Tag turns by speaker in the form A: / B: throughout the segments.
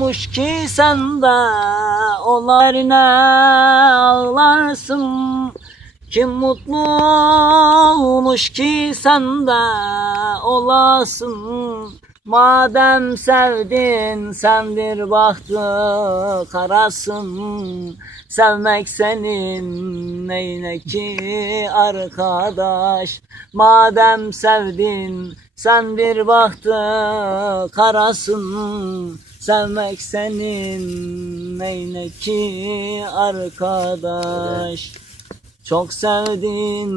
A: olmuş ki sende Olarına ağlarsın. Kim mutlu olmuş ki sende olasın. Madem sevdin sen bir bahtı karasın. Sevmek senin neyine ki arkadaş? Madem sevdin sen bir bahtı karasın Sevmek senin neyine ki arkadaş çok sevdin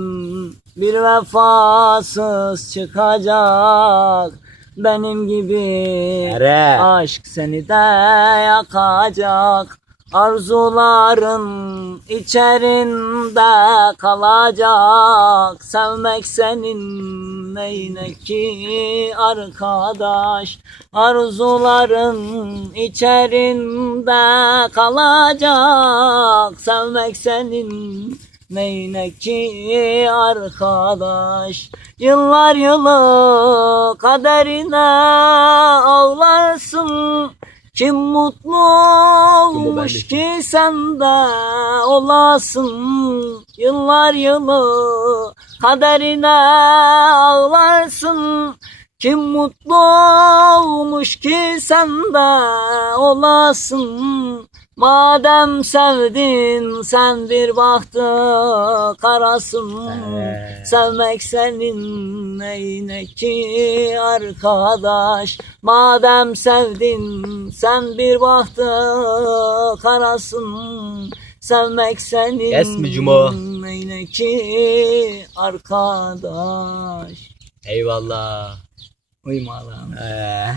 A: bir vefasız çıkacak benim gibi
B: Nere?
A: aşk seni de yakacak arzuların içerinde kalacak sevmek senin neyine ki arkadaş? Arzuların içerinde kalacak. Sevmek senin neyine ki arkadaş? Yıllar yılı kaderine ağlarsın Kim mutlu olmuş ki sende olasın? Yıllar yılı kaderine ağlarsın. Kim mutlu olmuş ki sende olasın Madem sevdin sen bir bahtı karasın
B: Evet.
A: Sevmek senin neyine ki arkadaş Madem sevdin sen bir bahtı karasın Sevmek senin
B: Yes mi Cuma?
A: neyine ki arkadaş
B: Eyvallah.
A: Uyma lan.
B: Eee,